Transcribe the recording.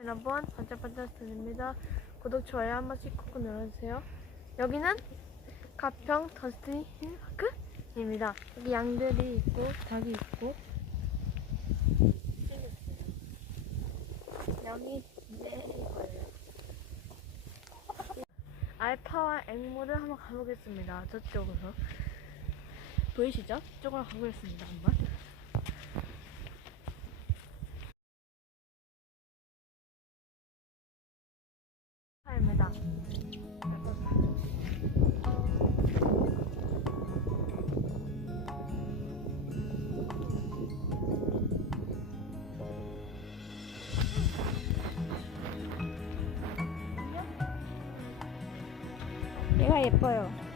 여러분 반짝반짝 스입니다 구독 좋아요 한 번씩 꾹꾹 눌러주세요. 여기는 가평 더스틴 힐파크입니다. 여기 양들이 있고 닭이 있고 여기 네 이거예요. 알파와 앵무를 한번 가보겠습니다. 저쪽으로 보이시죠? 저쪽으로 가보겠습니다. 한번. 입니다. 얘가 예뻐요.